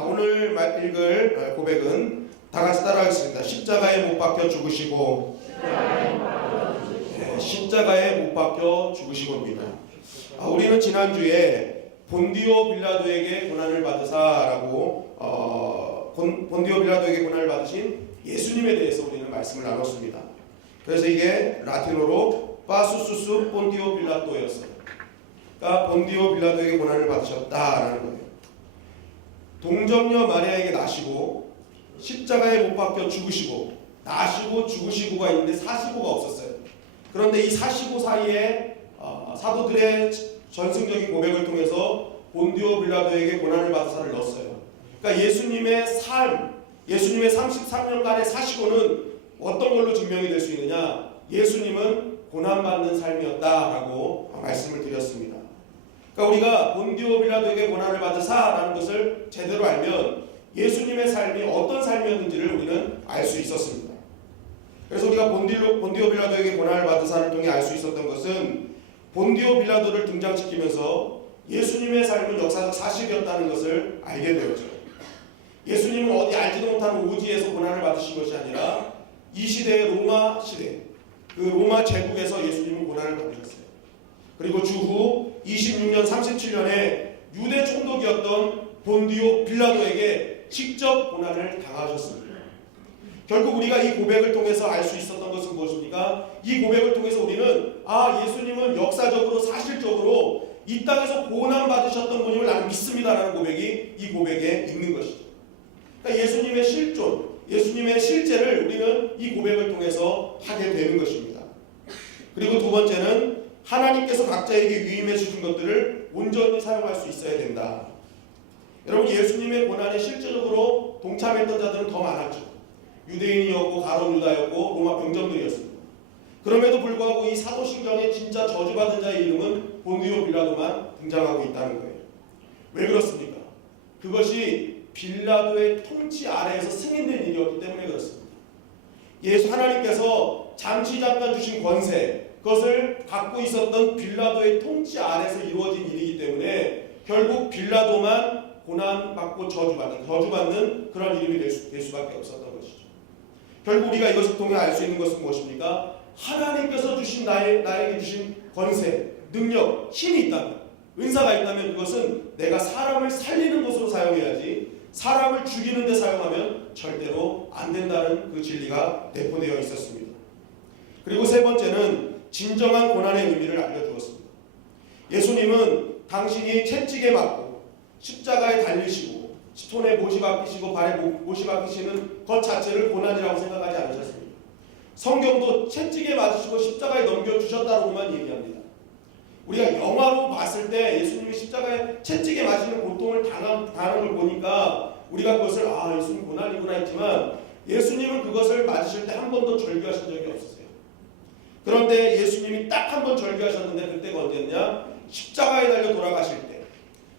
오늘 읽을 고백은 다 같이 따라하겠습니다. 십자가에 못 박혀 죽으시고, 십자가에 못 박혀 죽으시고입니다. 우리는 지난주에 본디오 빌라도에게 고난을 받으사라고 본디오 빌라도에게 고난을 받으신 예수님에 대해서 우리는 말씀을 나눴습니다. 그래서 이게 라틴어로 파수수스 본디오 빌라도였어요. 그러니까 본디오 빌라도에게 고난을 받으셨다라는 거예요. 동정녀 마리아에게 나시고 십자가에 못 박혀 죽으시고 나시고 죽으시고가 있는데 사시고가 없었어요. 그런데 이 사시고 사이에 사도들의 전승적인 고백을 통해서 본디오 빌라도에게 고난을 받으사를 넣었어요. 그러니까 예수님의 삶, 예수님의 33년간의 사시고는 어떤 걸로 증명이 될 수 있느냐? 예수님은 고난받는 삶이었다라고 말씀을 드렸습니다. 그러니까 우리가 본디오 빌라도에게 고난을 받으사라는 것을 제대로 알면 예수님의 삶이 어떤 삶이었는지를 우리는 알 수 있었습니다. 그래서 우리가 본디오 빌라도에게 고난을 받으사를 통해 알 수 있었던 것은 본디오 빌라도를 등장시키면서 예수님의 삶은 역사적 사실이었다는 것을 알게 되었죠. 예수님은 어디 알지도 못하는 오지에서 고난을 받으신 것이 아니라 이 시대의 로마 시대, 그 로마 제국에서 예수님은 고난을 받으셨어요. 그리고 주후 26년 37년에 유대 총독이었던 본디오 빌라도에게 직접 고난을 당하셨습니다. 결국 우리가 이 고백을 통해서 알 수 있었던 것은 무엇입니까? 이 고백을 통해서 우리는 예수님은 역사적으로 사실적으로 이 땅에서 고난 받으셨던 분임을 나는 믿습니다라는 고백이 이 고백에 있는 것이죠. 그러니까 예수님의 실존, 예수님의 실제를 우리는 이 고백을 통해서 하게 되는 것입니다. 그리고 두 번째는 하나님께서 각자에게 위임해 주신 것들을 온전히 사용할 수 있어야 된다. 여러분, 예수님의 고난에 실제적으로 동참했던 자들은 더 많았죠. 유대인이었고 가룟 유다였고 로마 병정들이었습니다. 그럼에도 불구하고 이 사도신경에 진짜 저주받은 자의 이름은 본디오 빌라도만 등장하고 있다는 거예요. 왜 그렇습니까? 그것이 빌라도의 통치 아래에서 승인된 일이었기 때문에 그렇습니다. 하나님께서 장치자가 주신 권세, 그것을 갖고 있었던 빌라도의 통치 아래에서 이루어진 일이기 때문에 결국 빌라도만 고난받고 저주받는 그런 이름이 될 수밖에 없었던 것이죠. 결국 우리가 이것을 통해 알 수 있는 것은 무엇입니까? 하나님께서 주신 나에게 주신 권세, 능력, 힘이 있다면, 은사가 있다면 그것은 내가 사람을 살리는 것으로 사용해야지 사람을 죽이는 데 사용하면 절대로 안 된다는 그 진리가 내포되어 있었습니다. 그리고 세 번째는 진정한 고난의 의미를 알려주었습니다. 예수님은 당신이 채찍에 맞고 십자가에 달리시고 손에 못이 박히시고 발에 못이 박히시는 것 자체를 고난이라고 생각하지 않으셨습니다. 성경도 채찍에 맞으시고 십자가에 넘겨주셨다고만 얘기합니다. 우리가 영화로 봤을 때 예수님이 십자가에 채찍에 맞으시는 고통을 당하는 걸 보니까 우리가 그것을 예수님 고난이구나 했지만 예수님은 그것을 맞으실 때 한 번도 절규하신 적이 없으세요. 그런데 예수님이 딱 한 번 절규하셨는데 그때가 언제였냐? 십자가에 달려 돌아가실 때,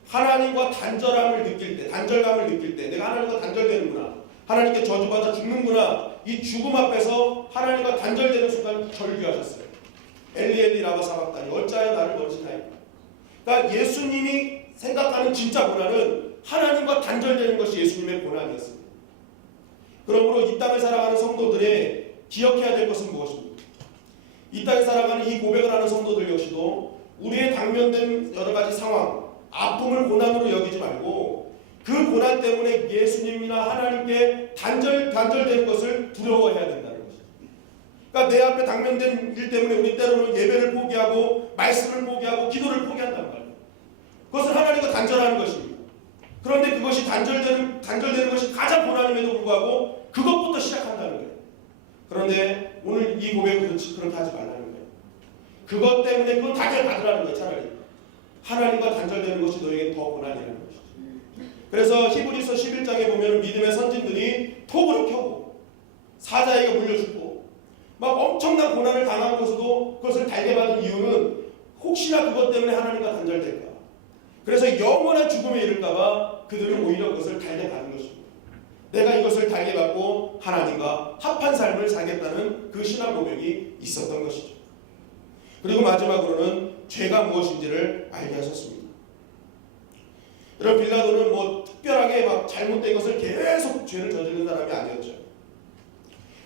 하나님과 단절감을 느낄 때 내가 하나님과 단절되는구나, 하나님께 저주받아 죽는구나, 이 죽음 앞에서 하나님과 단절되는 순간 절규하셨어요. 엘리 엘리 라마 사박다니 어찌하여 나를 버리시나이까. 그러니까 예수님이 생각하는 진짜 고난은 하나님과 단절되는 것이 예수님의 고난이었습니다. 그러므로 이 땅을 살아가는 성도들이 기억해야 될 것은 무엇입니까? 이 땅에 살아가는 이 고백을 하는 성도들 역시도 우리의 당면된 여러 가지 상황, 아픔을 고난으로 여기지 말고 그 고난 때문에 예수님이나 하나님께 단절되는 것을 두려워해야 된다는 것이죠. 그러니까 내 앞에 당면된 일 때문에 우리 때로는 예배를 포기하고 말씀을 포기하고 기도를 포기한단 말이에요. 그것은 하나님과 단절하는 것입니다. 그런데 그것이 단절되는 것이 가장 고난임에도 불구하고 그것부터 시작한다는 거예요. 그런데 오늘 이 고백은 그렇게 하지 말라는 거예요. 그것 때문에 그건 단절받으라는 거예요. 차라리 하나님과 단절되는 것이 너에게 더 고난이라는 것이죠. 그래서 히브리서 11장에 보면 믿음의 선진들이 톱으로 켜고 사자에게 물려 죽고 막 엄청난 고난을 당하고서도 그것을 달게 받은 이유는 혹시나 그것 때문에 하나님과 단절될까, 그래서 영원한 죽음에 이를까봐 그들은 오히려 그것을 달게 받은 것입니다. 내가 이것을 달게 받고 하나님과 합한 삶을 살겠다는 그 신앙 고백이 있었던 것이죠. 그리고 마지막으로는 죄가 무엇인지를 알게 하셨습니다. 이런 빌라도는 뭐 특별하게 막 잘못된 것을 계속 죄를 저지르는 사람이 아니었죠.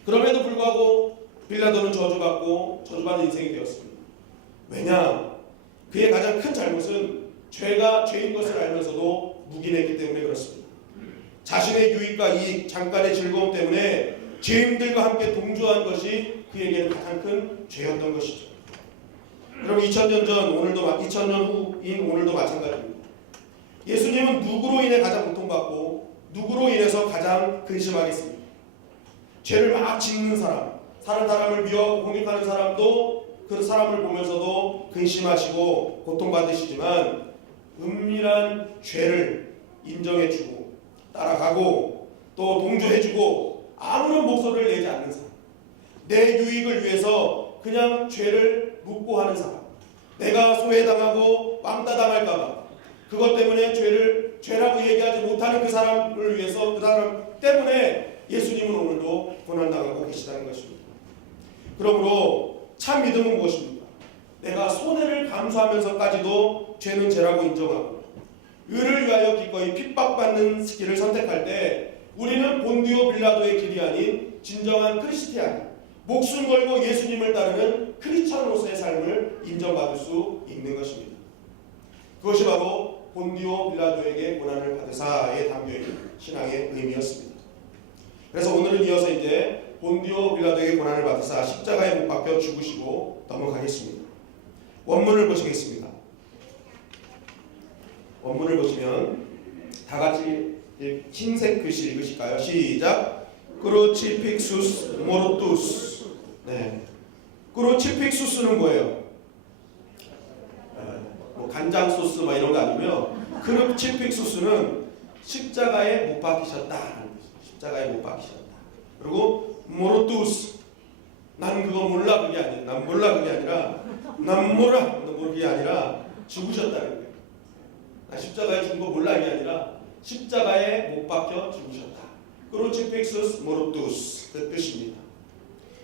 그럼에도 불구하고 빌라도는 저주받고 저주받는 인생이 되었습니다. 왜냐? 그의 가장 큰 잘못은 죄가 죄인 것을 알면서도 묵인했기 때문에 그렇습니다. 자신의 유익과 이익, 잠깐의 즐거움 때문에 죄인들과 함께 동조한 것이 그에게는 가장 큰 죄였던 것이죠. 여러분 2000년 전 오늘도 2000년 후인 오늘도 마찬가지입니다. 예수님은 누구로 인해 가장 고통받고 누구로 인해서 가장 근심하겠습니까? 죄를 막 짓는 사람, 다른 사람을 미워하고 공격하는 사람도 그 사람을 보면서도 근심하시고 고통받으시지만 은밀한 죄를 인정해주고 따라가고 또 동조해주고 아무런 목소리를 내지 않는 사람, 내 유익을 위해서 그냥 죄를 묻고 하는 사람, 내가 소외당하고 왕따당할까봐 그것 때문에 죄라고 얘기하지 못하는 그 사람을 위해서 그 사람 때문에 예수님은 오늘도 고난당하고 계시다는 것입니다. 그러므로 참 믿음은 무엇입니까? 내가 손해를 감수하면서까지도 죄는 죄라고 인정하고 의를 위하여 기꺼이 핍박받는 길을 선택할 때 우리는 본디오 빌라도의 길이 아닌 진정한 크리스티안, 목숨 걸고 예수님을 따르는 크리스찬으로서의 삶을 인정받을 수 있는 것입니다. 그것이 바로 본디오 빌라도에게 고난을 받으사에 담겨있는 신앙의 의미였습니다. 그래서 오늘은 이어서 이제 본디오 빌라도에게 고난을 받으사 십자가에 못 박혀 죽으시고 넘어가겠습니다. 원문을 보시겠습니다. 원문을 보시면 다 같이 흰색 글씨 읽으실까요? 시작. 크루치픽수스 모르투스. 네. 크루치픽수스는 뭐예요? 뭐 간장 소스 막 이런 거 아니고요. 크루치픽수스는 십자가에 못 박히셨다. 십자가에 못 박히셨다. 그리고 모르투스. 난 그거 몰라 그게 아니라 난 몰라 그게 아니라 난 몰라 그게 아니라 죽으셨다는 거예요. 나 십자가에 죽은 거 몰라 이게 아니라 십자가에 못 박혀 죽으셨다. 크루치픽수스 모르투스 그 뜻입니다.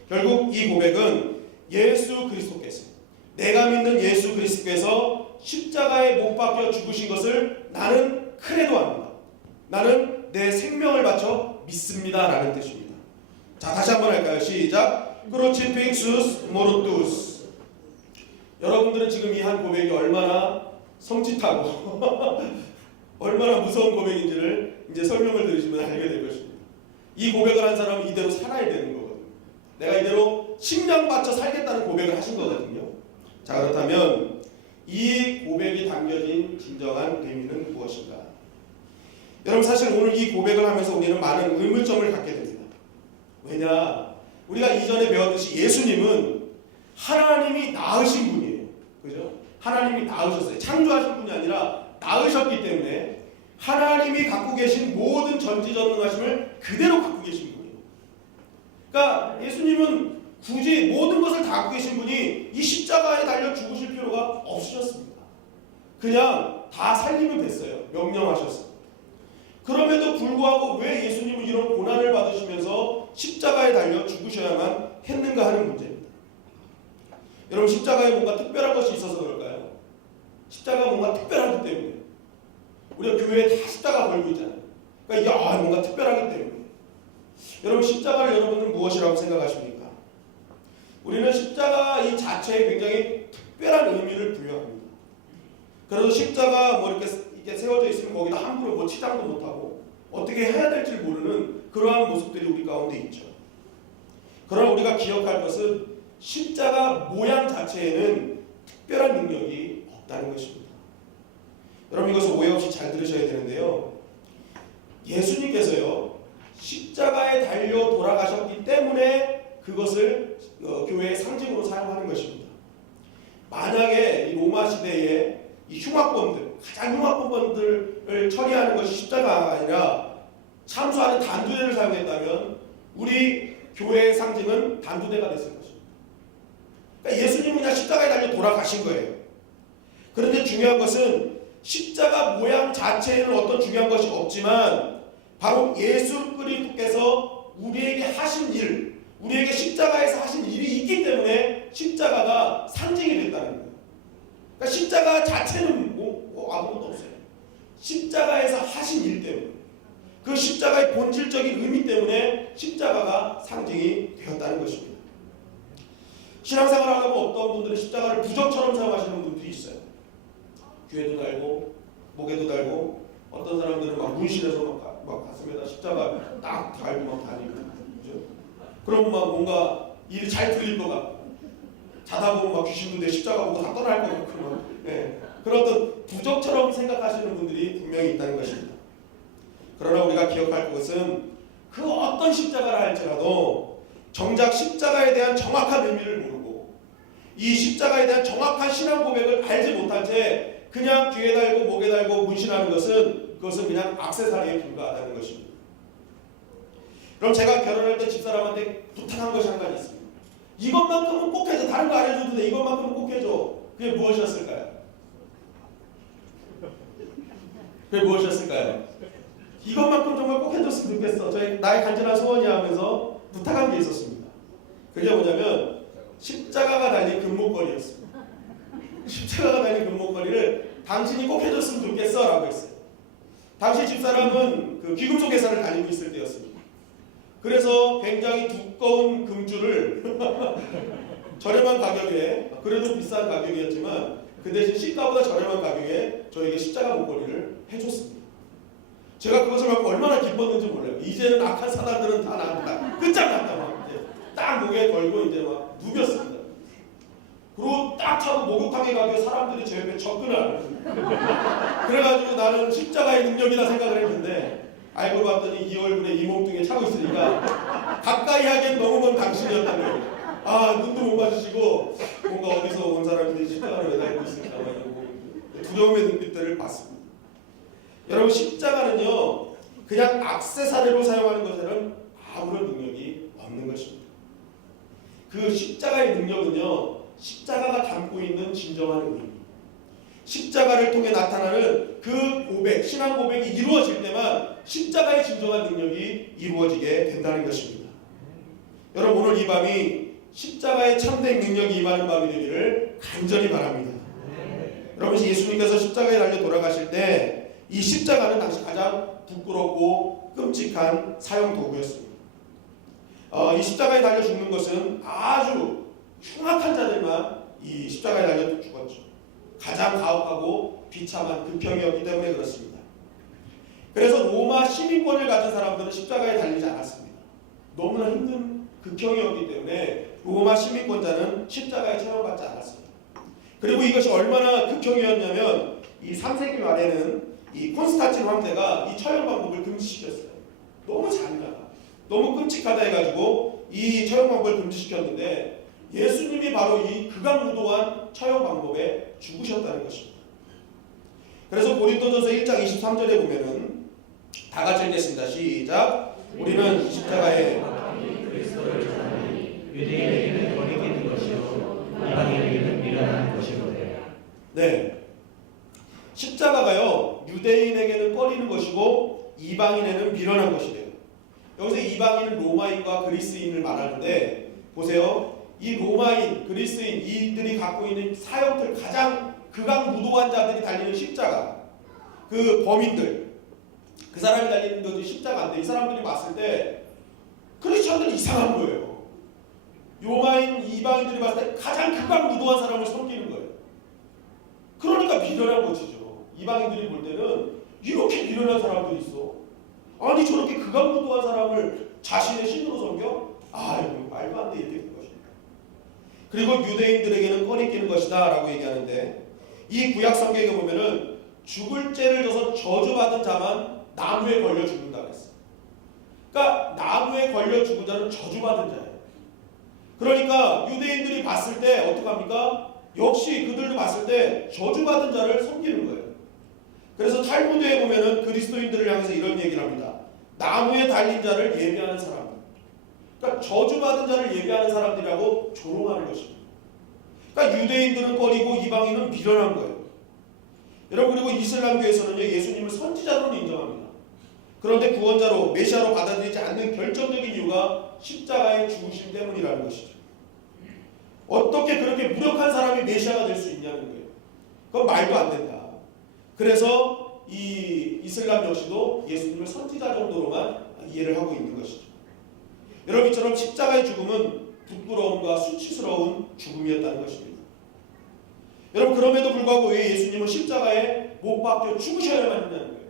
결국 이 고백은 예수 그리스도께서 내가 믿는 예수 그리스도께서 십자가에 못 박혀 죽으신 것을 나는 크레도합니다. 나는 내 생명을 바쳐 믿습니다 라는 뜻입니다. 자 다시 한번 할까요? 시작. 크루치픽수스 모르투스. 여러분들은 지금 이 한 고백이 얼마나 섬찟하고 얼마나 무서운 고백인지를 이제 설명을 들으시면 알게 될 것입니다. 이 고백을 한 사람은 이대로 살아야 되는 거거든요. 내가 이대로 식량 바쳐 살겠다는 고백을 하신 거거든요. 자 그렇다면 이 고백이 담겨진 진정한 의미는 무엇인가? 여러분 사실 오늘 이 고백을 하면서 우리는 많은 의문점을 갖게 됩니다. 왜냐? 우리가 이전에 배웠듯이 예수님은 하나님이 낳으신 분이에요. 그죠? 하나님이 낳으셨어요. 창조하신 분이 아니라 낳으셨기 때문에 하나님이 갖고 계신 모든 전지전능하심을 그대로 갖고 계신 분이에요. 그러니까 예수님은 굳이 모든 것을 다 갖고 계신 분이 이 십자가에 달려 죽으실 필요가 없으셨습니다. 그냥 다 살리면 됐어요. 명령하셨어요. 그럼에도 불구하고 왜 예수님은 이런 고난을 받으시면서 십자가에 달려 죽으셔야만 했는가 하는 문제입니다. 여러분 십자가에 뭔가 특별한 것이 있어서 그럴까요? 십자가가 뭔가 특별하기 때문에 우리가 교회에 다 십자가 걸고 있잖아요. 그러니까 뭔가 특별하기 때문에 여러분 십자가를 여러분은 무엇이라고 생각하십니까? 우리는 십자가 이 자체에 굉장히 특별한 의미를 부여합니다. 그래도 십자가 뭐 이렇게 세워져 있으면 거기다 함부로 뭐 치장도 못하고 어떻게 해야 될지 모르는 그러한 모습들이 우리 가운데 있죠. 그러나 우리가 기억할 것은 십자가 모양 자체에는 특별한 능력이 없다는 것입니다. 여러분 이것을 오해 없이 잘 들으셔야 되는데요. 예수님께서요 십자가에 달려 돌아가셨기 때문에 그것을 교회의 상징으로 사용하는 것입니다. 만약에 이 로마 시대에 이 흉악범들, 가장 흉악범들을 처리하는 것이 십자가가 아니라 참수하는 단두대를 사용했다면 우리 교회의 상징은 단두대가 됐을 것입니다. 그러니까 예수님은 그냥 십자가에 달려 돌아가신 거예요. 그런데 중요한 것은 십자가 모양 자체에는 어떤 중요한 것이 없지만 바로 예수 그리스도께서 우리에게 하신 일, 우리에게 십자가에서 하신 일이 있기 때문에 십자가가 상징이 됐다는 거예요. 그러니까 십자가 자체는 뭐 아무것도 없어요. 십자가에서 하신 일 때문에, 그 십자가의 본질적인 의미 때문에 십자가가 상징이 되었다는 것입니다. 신앙생활을 하다 보면 어떤 분들은 십자가를 부적처럼 사용하시는 분들이 있어요. 귀에도 달고 목에도 달고, 어떤 사람들은 막 문신해서 막 가슴에다 십자가 딱 달고 막 다니고, 그죠? 그럼 막 뭔가 일이 잘 풀릴 것 같고, 자다 보면 막 귀신도 내 십자가 보고 다 떠날 것 같고, 막, 예. 그런 어떤 부적처럼 생각하시는 분들이 분명히 있다는 것입니다. 그러나 우리가 기억할 것은 그 어떤 십자가를 할지라도 정작 십자가에 대한 정확한 의미를 모르고 이 십자가에 대한 정확한 신앙 고백을 알지 못한 채 그냥 귀에 달고 목에 달고 문신하는 것은, 그것은 그냥 액세서리에 불과하다는 것입니다. 그럼 제가 결혼할 때 집사람한테 부탁한 것이 한 가지 있습니다. 이것만큼은 꼭 해줘. 다른 거 안 해줘도 돼. 이것만큼은 꼭 해줘. 그게 무엇이었을까요? 그게 무엇이었을까요? 이것만큼 정말 꼭 해줬으면 좋겠어. 나의 간절한 소원이야 하면서 부탁한 게 있었습니다. 그게 뭐냐면 십자가가 달린 금목걸이였습니다. 십자가가 달린 금목걸이를 당신이 꼭 해줬으면 좋겠어 라고 했어요. 당시 집사람은 그 귀금속 회사를 다니고 있을 때였습니다. 그래서 굉장히 두꺼운 금줄을 저렴한 가격에, 그래도 비싼 가격이었지만 그 대신 시가보다 저렴한 가격에 저에게 십자가 목걸이를 해줬습니다. 제가 그것을 갖고 얼마나 기뻤는지 몰라요. 이제는 악한 사람들은 다 나한테 끝장났다 막 이제 딱 목에 걸고 이제 막 누볐습니다. 그리고 딱 차고 목욕탕에 가면 사람들이 제 옆에 접근을 그래가지고 나는 십자가의 능력이다 생각을 했는데, 알고 봤더니 이 얼굴에 이 몸뚱이에 차고 있으니까 가까이 하기엔 너무 먼 당신이었다는 거예요. 아, 눈도 못 마주치고 뭔가 어디서 온 사람들이 십자가를 매달고 있을까 막 두려움의 눈빛들을 봤습니다. 여러분, 십자가는요 그냥 액세서리로 사용하는 것에는 아무런 능력이 없는 것입니다. 그 십자가의 능력은요, 십자가가 담고 있는 진정한 의미, 십자가를 통해 나타나는 그 고백, 신앙 고백이 이루어질 때만 십자가의 진정한 능력이 이루어지게 된다는 것입니다. 여러분, 오늘 이 밤이 십자가의 참된 능력이 임하는 밤이 되기를 간절히 바랍니다. 여러분, 예수님께서 십자가에 달려 돌아가실 때 이 십자가는 당시 가장 부끄럽고 끔찍한 사형 도구였습니다. 이 십자가에 달려 죽는 것은 아주 흉악한 자들만 이 십자가에 달려 죽었죠. 가장 가혹하고 비참한 극형이었기 때문에 그렇습니다. 그래서 로마 시민권을 가진 사람들은 십자가에 달리지 않았습니다. 너무나 힘든 극형이었기 때문에 로마 시민권자는 십자가에 처형받지 않았습니다. 그리고 이것이 얼마나 극형이었냐면 이 3세기 말에는 이 콘스탄틴 황제가 이 처형 방법을 금지시켰어요. 너무 잔인하다, 너무 끔찍하다 해가지고 이 처형 방법을 금지시켰는데 예수님이 바로 이 극악무도한 처형 방법에 죽으셨다는 것입니다. 그래서 고린도전서 1장 23절에 보면은 다 같이 읽겠습니다. 시작. 우리는 십자가에 그리스도를 전하니 유대인에게는 거리끼는 것이요 이방인에게는 미련한 것이로되. 네, 십자가가요 유대인에게는 꺼리는 것이고 이방인에는 미련한 것이래요. 여기서 이방인은 로마인과 그리스인을 말하는데, 보세요. 이 로마인, 그리스인, 이들이 갖고 있는 사형틀, 가장 극악무도한 자들이 달리는 십자가, 그 범인들, 그 사람이 달리는 것이 십자가인데 이 사람들이 봤을 때 크리스천들이 이상한 거예요. 로마인, 이방인들이 봤을 때 가장 극악무도한 사람을 섬기는 거예요. 그러니까 미련한 것이죠. 이방인들이 볼 때는 이렇게 미련한 사람들이 있어. 아니, 저렇게 극악무도한 사람을 자신의 신으로 섬겨? 아, 이거 말도 안 돼, 이렇게 된 것입니다. 그리고 유대인들에게는 꺼리끼는 것이다 라고 얘기하는데, 이 구약 성경에 보면은 죽을 죄를 져서 저주받은 자만 나무에 걸려 죽는다고 했어요. 그러니까 나무에 걸려 죽은 자는 저주받은 자예요. 그러니까 유대인들이 봤을 때 어떡합니까? 역시 그들도 봤을 때 저주받은 자를 섬기는 거예요. 그래서 탈무드에 보면은 그리스도인들을 향해서 이런 얘기를 합니다. 나무에 달린 자를 예배하는 사람들. 그러니까 저주받은 자를 예배하는 사람들이라고 조롱하는 것입니다. 그러니까 유대인들은 꺼리고 이방인은 미련한 거예요. 여러분, 그리고 이슬람교에서는 예수님을 선지자로 인정합니다. 그런데 구원자로, 메시아로 받아들이지 않는 결정적인 이유가 십자가의 죽으심 때문이라는 것이죠. 어떻게 그렇게 무력한 사람이 메시아가 될 수 있냐는 거예요. 그건 말도 안 된다. 그래서 이 이슬람 역시도 예수님을 선지자 정도로만 이해를 하고 있는 것이죠. 여러분, 이처럼 십자가의 죽음은 부끄러움과 수치스러운 죽음이었다는 것입니다. 여러분, 그럼에도 불구하고 왜 예수님은 십자가에 못 박혀 죽으셔야만 했냐는 거예요.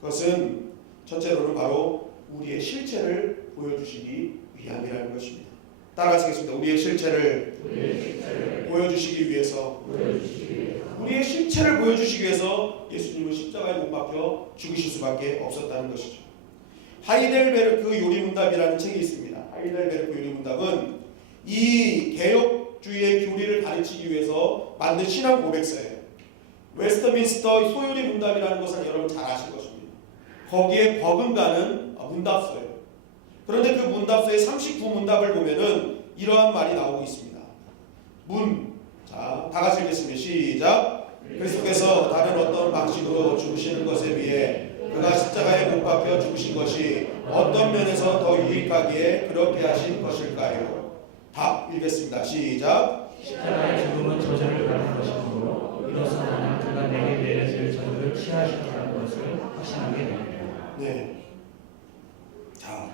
그것은 첫째로는 바로 우리의 실체를 보여주시기 위함이라는 것입니다. 따라하시겠습니다. 우리의 실체를 보여주시기 위해서 우리의 실체를 보여주시기 위해서 예수님은 십자가에 못 박혀 죽으실 수밖에 없었다는 것이죠. 하이델베르크 요리문답이라는 책이 있습니다. 하이델베르크 요리문답은 이 개혁주의의 교리를 가르치기 위해서 만든 신앙 고백서예요. 웨스트민스터 소요리 문답이라는 것을 여러분 잘 아실 것입니다. 거기에 버금가는 문답서예요. 그런데 그 문답서의 39문답을 보면은 이러한 말이 나오고 있습니다. 자, 다 같이 읽겠습니다. 시작. 그리스도께서 다른 어떤 방식으로 죽으시는 것에 비해 그가 십자가에 못 박혀 죽으신 것이 어떤 면에서 더 유익하기에 그렇게 하신 것일까요? 답 읽겠습니다. 시작. 십자가의 죽음은 저주를 받은 것이므로 이로써 나는 그가 내게 내려질 저주를 취하시리라는 것을 확신하게 됩니다. 네. 자,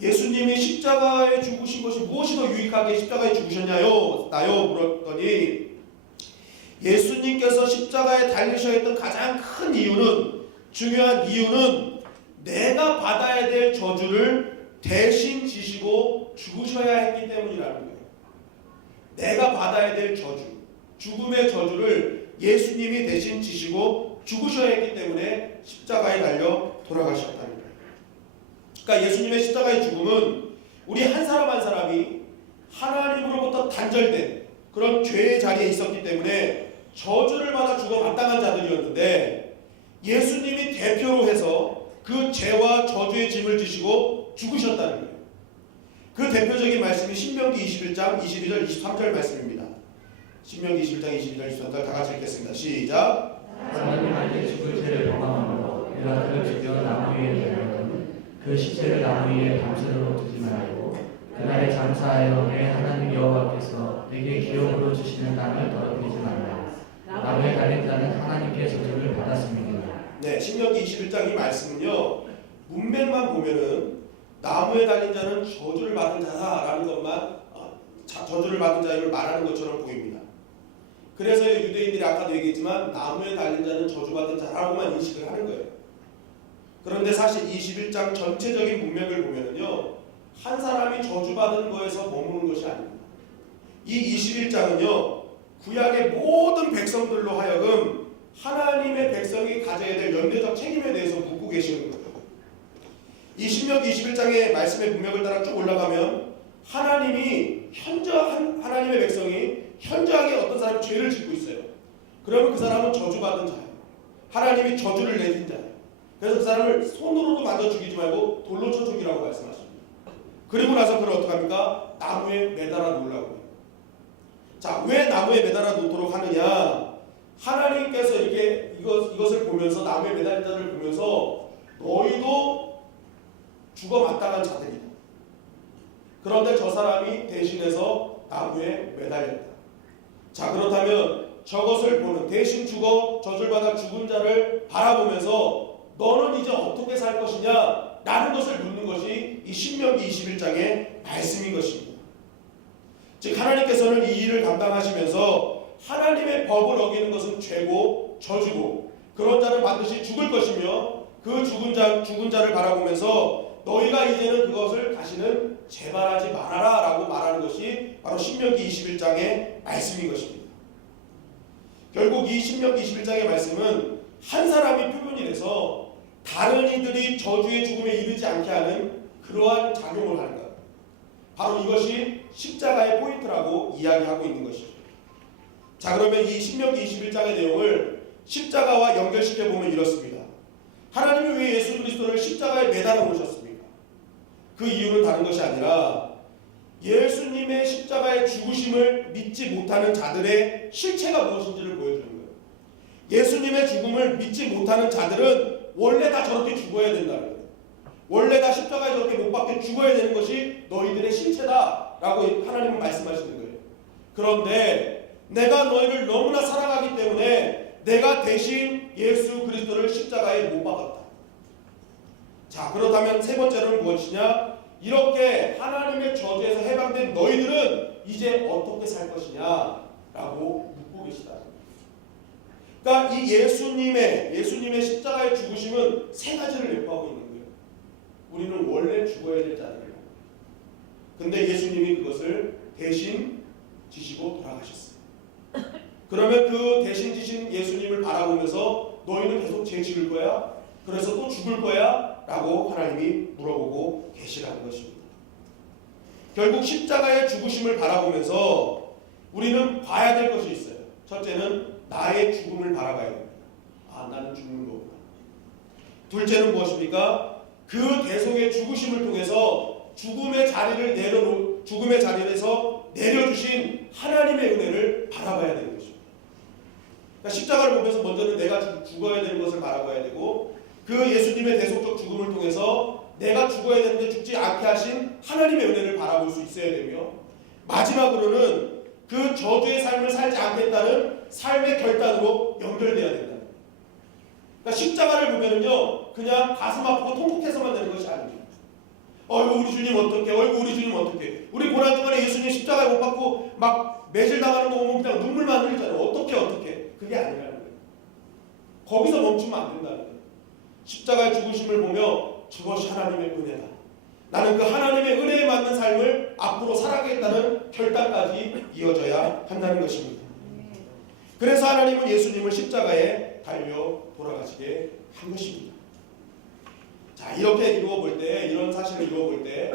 예수님이 십자가에 죽으신 것이 무엇이 더 유익하게 십자가에 죽으셨나요? 물었더니 예수님께서 십자가에 달리셔야 했던 가장 큰 이유는, 중요한 이유는 내가 받아야 될 저주를 대신 지시고 죽으셔야 했기 때문이라는 거예요. 내가 받아야 될 저주, 죽음의 저주를 예수님이 대신 지시고 죽으셔야 했기 때문에 십자가에 달려 돌아가셨다는 거예요. 그러니까 예수님의 십자가의 죽음은 우리 한 사람 한 사람이 하나님으로부터 단절된 그런 죄의 자리에 있었기 때문에 저주를 받아 죽어 마땅한 자들이었는데, 예수님이 대표로 해서 그 죄와 저주의 짐을 지시고 죽으셨다는 거예요. 그 대표적인 말씀이 신명기 21장 22절 23절 말씀입니다. 신명기 21장 22절 23절 다 같이 읽겠습니다. 시작. 하나님 안에 죽을 죄를 범함으로 내가 그를 죽여 나무 위에 내려놓은 그 시체를 나무 위에 밤새도록 두지 말고 그날에 장사하여 내 하나님 여호와께서 내게 기업으로 주시는 땅을 더럽히지 말라. 나무에 달린 자는 하나님께 저주를 받았습니다. 네, 신명기 21장 이 말씀은요, 문맥만 보면은 나무에 달린 자는 저주를 받은 자다라는 것만 저주를 받은 자임을 말하는 것처럼 보입니다. 그래서 유대인들이 아까도 얘기했지만 나무에 달린 자는 저주받은 자라고만 인식을 하는 거예요. 그런데 사실 21장 전체적인 문맥을 보면은요, 한 사람이 저주받은 거에서 머무는 것이 아닙니다. 이 21장은요, 구약의 모든 백성들로 하여금 하나님의 백성이 가져야 될 연대적 책임에 대해서 묻고 계시는 거예요. 이 신명기 21장의 말씀의 문맥을 따라 쭉 올라가면 하나님이 하나님의 백성이 현저하게 어떤 사람이 죄를 짓고 있어요. 그러면 그 사람은 저주받은 자예요. 하나님이 저주를 내린 자예요. 그래서 그 사람을 손으로도 만져 죽이지 말고 돌로 쳐 죽이라고 말씀하십니다. 그리고 나서 그걸 어떻게 합니까? 나무에 매달아 놓으라고 해요. 자, 왜 나무에 매달아 놓도록 하느냐? 하나님께서 이렇게 이것을 보면서, 나무에 매달린 자를 보면서 너희도 죽어 마땅한 자들이다. 그런데 저 사람이 대신해서 나무에 매달렸다. 자, 그렇다면 저것을 보는, 대신 죽어 저주를 받아 죽은 자를 바라보면서 너는 이제 어떻게 살 것이냐? 라는 것을 묻는 것이 이 신명기 21장의 말씀인 것입니다. 즉, 하나님께서는 이 일을 감당하시면서 하나님의 법을 어기는 것은 죄고 저주고 그런 자는 반드시 죽을 것이며, 그 죽은 자를 바라보면서 너희가 이제는 그것을 다시는 재발하지 말아라 라고 말하는 것이 바로 신명기 21장의 말씀인 것입니다. 결국 이 신명기 21장의 말씀은 한 사람이 표본이 돼서 다른 이들이 저주의 죽음에 이르지 않게 하는 그러한 작용을 하는 것, 바로 이것이 십자가의 포인트라고 이야기하고 있는 것이죠. 자, 그러면 이 신명기 21장의 내용을 십자가와 연결시켜보면 이렇습니다. 하나님이 왜 예수 그리스도를 십자가에 매달아 놓으셨습니까? 그 이유는 다른 것이 아니라 예수님의 십자가의 죽으심을 믿지 못하는 자들의 실체가 무엇인지를 보여주는 거예요. 예수님의 죽음을 믿지 못하는 자들은 원래 다 저렇게 죽어야 된다는 거예요. 원래 다 십자가에 저렇게 못 박혀 죽어야 되는 것이 너희들의 실체다라고 하나님은 말씀하시는 거예요. 그런데 내가 너희를 너무나 사랑하기 때문에 내가 대신 예수 그리스도를 십자가에 못 박았다. 자, 그렇다면 세 번째로는 무엇이냐? 이렇게 하나님의 저주에서 해방된 너희들은 이제 어떻게 살 것이냐? 라고 묻고 계시다. 그러니까 이 예수님의 십자가의 죽으심은 세 가지를 내포하고 있는 거예요. 우리는 원래 죽어야 될 자들이에요. 근데 예수님이 그것을 대신 지시고 돌아가셨어요. 그러면 그 대신 지신 예수님을 바라보면서 너희는 계속 죄 지을 거야? 그래서 또 죽을 거야? 라고 하나님이 물어보고 계시라는 것입니다. 결국 십자가의 죽으심을 바라보면서 우리는 봐야 될 것이 있어요. 첫째는 나의 죽음을 바라봐야 됩니다. 아, 나는 죽는 거구나. 둘째는 무엇입니까? 그 대속의 죽으심을 통해서 죽음의 자리에서 내려주신 하나님의 은혜를 바라봐야 되는 것입니다. 그러니까 십자가를 보면서 먼저는 내가 죽어야 되는 것을 바라봐야 되고, 그 예수님의 대속적 죽음을 통해서 내가 죽어야 되는데 죽지 않게 하신 하나님의 은혜를 바라볼 수 있어야 되며, 마지막으로는 그 저주의 삶을 살지 않겠다는 삶의 결단으로 연결돼야 된다. 그러니까 십자가를 보면은요, 그냥 가슴 아프고 통곡해서만 되는 것이 아닙니다. 어이구 우리 주님 어떡해, 어이구 우리 주님 어떡해. 우리 고난주간에 예수님 십자가에 못 박고 막 매질 당하는 거 보면 그냥 눈물만 흘리잖아요. 어떡해. 그게 아니라는 거예요. 거기서 멈추면 안 된다는 거예요. 십자가의 죽으심을 보며 저것이 하나님의 은혜다. 나는 그 하나님의 은혜에 맞는 삶을 앞으로 살아가겠다는 결단까지 이어져야 한다는 것입니다. 그래서 하나님은 예수님을 십자가에 달려 돌아가시게 한 것입니다. 자, 이렇게 이루어볼 때, 이런 사실을 이루어볼 때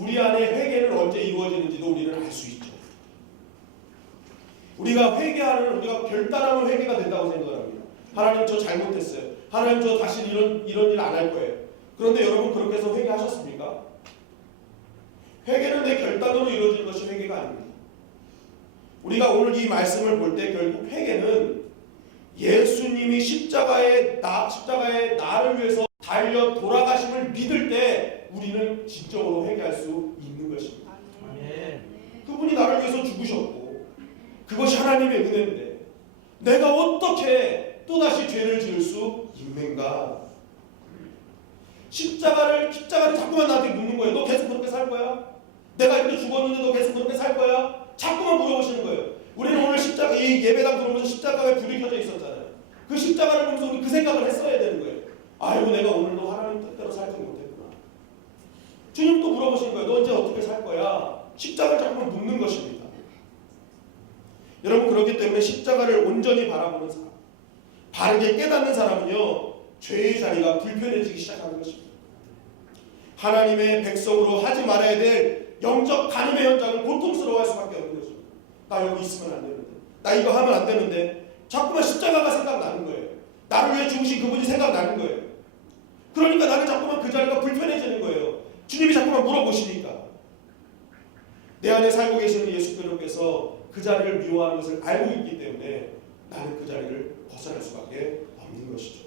우리 안에 회개는 언제 이루어지는지도 우리는 알 수 있죠. 우리가 결단하면 회개가 된다고 생각을 합니다. 하나님 저 잘못했어요. 하나님 저 다시 이런 일 안 할 거예요. 그런데 여러분 그렇게 해서 회개하셨습니까? 회개는 내 결단으로 이루어지는 것이 회개가 아닙니다. 우리가 오늘 이 말씀을 볼 때 결국 회개는 예수님이 십자가에 나를 위해서 달려 돌아가심을 믿을 때 우리는 진정으로 회개할 수 있는 것입니다. 그분이 나를 위해서 죽으셨고 그것이 하나님의 은혜인데 내가 어떻게 또다시 죄를 지을 수 있는가? 십자가를 자꾸만 나한테 묻는 거예요. 너 계속 그렇게 살 거야? 내가 이렇게 죽었는데 너 계속 그렇게 살 거야? 자꾸만 물어보시는 거예요. 우리는 오늘 이 예배당 들어오면서 십자가에 불이 켜져 있었잖아요. 그 십자가를 보면서 우리 그 생각을 했어야 되는 거예요. 아이고 내가 오늘도 하나님 뜻대로 살지 못했구나. 주님도 물어보시는 거예요. 너 언제 어떻게 살 거야? 십자가를 자꾸만 묻는 것입니다. 여러분 그렇기 때문에 십자가를 온전히 바라보는 사람, 바르게 깨닫는 사람은요 죄의 자리가 불편해지기 시작하는 것입니다. 하나님의 백성으로 하지 말아야 될 영적 간음의 현장을 고통스러워할 수밖에 없는 것입니다. 나 여기 있으면 안 되는데, 나 이거 하면 안 되는데, 자꾸만 십자가가 생각나는 거예요. 나를 위해 죽으신 그분이 생각나는 거예요. 그러니까 나는 자꾸만 그 자리가 불편해지는 거예요. 주님이 자꾸만 물어보시니까. 내 안에 살고 계시는 예수 그리스도께서 그 자리를 미워하는 것을 알고 있기 때문에 나는 그 자리를 벗어날 수밖에 없는 것이죠.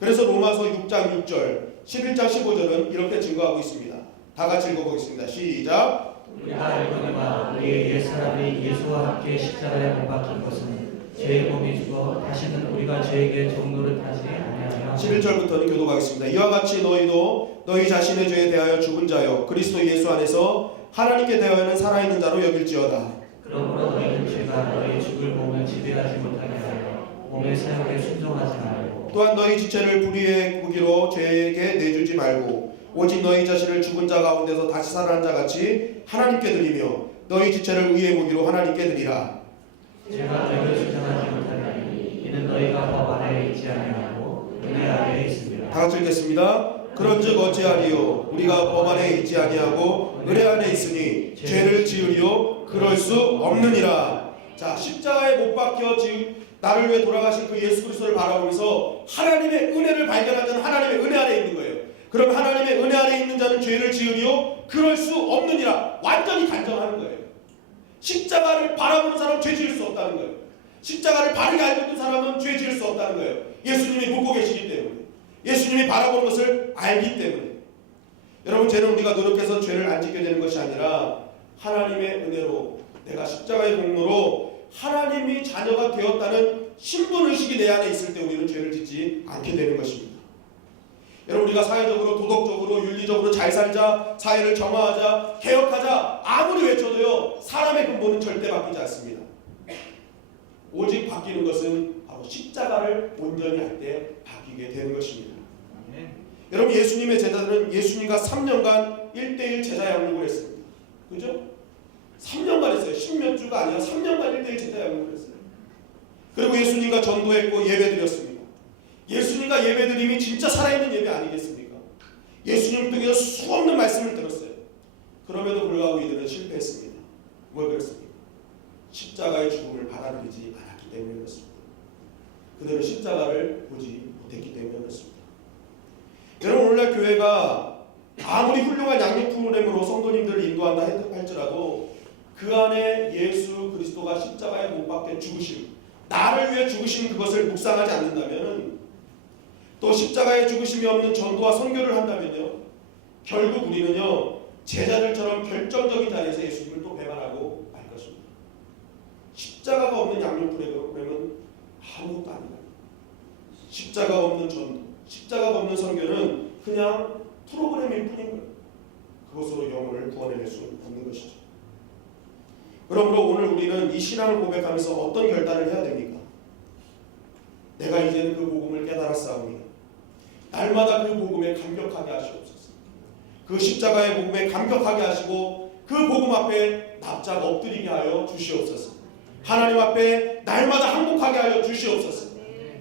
그래서 로마서 6장 6절, 11장 15절은 이렇게 증거하고 있습니다. 다 같이 읽어보겠습니다. 시작. 우리가 알거니와 우리의 옛사람이 예수와 함께 십자가에 못 박힌 것은 죄의 몸이 죽어 다시는 우리가 죄에게 종노릇하지 아니하며 11절부터는 교독하겠습니다. 이와 같이 너희도 너희 자신의 죄에 대하여 죽은 자여 그리스도 예수 안에서 하나님께 대하여는 살아있는 자로 여길지어다. 그러므로 너희는 죄가 너희 죽을 몸을 지배하지 못하게 하여 몸의 사역에 순종하지 말고 또한 너희 지체를 불의의 무기로 죄에게 내주지 말고 오직 너희 자신을 죽은 자 가운데서 다시 살아난 자 같이 하나님께 드리며 너희 지체를 의의 무기로 하나님께 드리라. 제가 너희를 주장하지 못하나니 이는 너희가 법 안에 있지 아니하고 은혜 아래에 있습니다. 다 같이 읽겠습니다. 그런즉 어찌하리요? 우리가 법 안에 있지 아니하고 은혜 안에 있으니 죄를 지으리요? 그럴 수 없느니라. 자, 십자가에 못 박혀 나를 위해 돌아가신 그 예수 그리스도를 바라보면서 하나님의 은혜를 발견하는 자는 하나님의 은혜 안에 있는 거예요. 그럼 하나님의 은혜 안에 있는 자는 죄를 지으리요? 그럴 수 없느니라. 완전히 단정하는 거예요. 십자가를 바라보는 사람은 죄 지을 수 없다는 거예요. 십자가를 바르게 알고 있는 사람은 죄 지을 수 없다는 거예요. 예수님이 묻고 계시기 때문에, 예수님이 바라보는 것을 알기 때문에. 여러분, 죄는 우리가 노력해서 죄를 안 짓게 되는 것이 아니라 하나님의 은혜로, 내가 십자가의 공로로 하나님이 자녀가 되었다는 신분의식이 내 안에 있을 때 우리는 죄를 짓지 않게 되는 것입니다. 여러분, 우리가 사회적으로, 도덕적으로, 윤리적으로 잘 살자, 사회를 정화하자, 개혁하자 아무리 외쳐도요, 사람의 근본은 절대 바뀌지 않습니다. 오직 바뀌는 것은 바로 십자가를 온전히 할 때 바뀌게 되는 것입니다. 여러분, 예수님의 제자들은 예수님과 3년간 1:1 제자 양육을 했습니다. 그죠? 3년간 했어요. 10몇 주가 아니라 3년간 1:1 제자 양육을 했어요. 그리고 예수님과 전도했고 예배드렸습니다. 예수님과 예배드림이 진짜 살아있는 예배 아니겠습니까? 예수님 통해서 수없는 말씀을 들었어요. 그럼에도 불구하고 이들은 실패했습니다. 뭘 그랬습니까? 십자가의 죽음을 받아들이지 않았기 때문에 그렇습니다. 그들은 십자가를 보지 못했기 때문에 그렇습니다. 여러분, 오늘날 교회가 아무리 훌륭한 양육 프로그램으로 성도님들을 인도한다 할지라도 그 안에 예수 그리스도가 십자가에 못 박혀 죽으심, 나를 위해 죽으신 그것을 묵상하지 않는다면, 또 십자가에 죽으심이 없는 전도와 선교를 한다면요, 결국 우리는요 제자들처럼 결정적인 자리에서 예수님을 또 배반하고 말 것입니다. 십자가가 없는 양육 프로그램은 아무것도 아니다. 십자가 없는 전도, 십자가가 없는 선교는 그냥 프로그램일 뿐인 거예요. 그것으로 영혼을 구원해낼 수 없는 것이죠. 그러므로 오늘 우리는 이 신앙을 고백하면서 어떤 결단을 해야 됩니까? 내가 이제는 그 복음을 깨달았사오니 날마다 그 복음에 감격하게 하시옵소서. 그 십자가의 복음에 감격하게 하시고 그 복음 앞에 납작 엎드리게 하여 주시옵소서. 하나님 앞에 날마다 항복하게 하여 주시옵소서.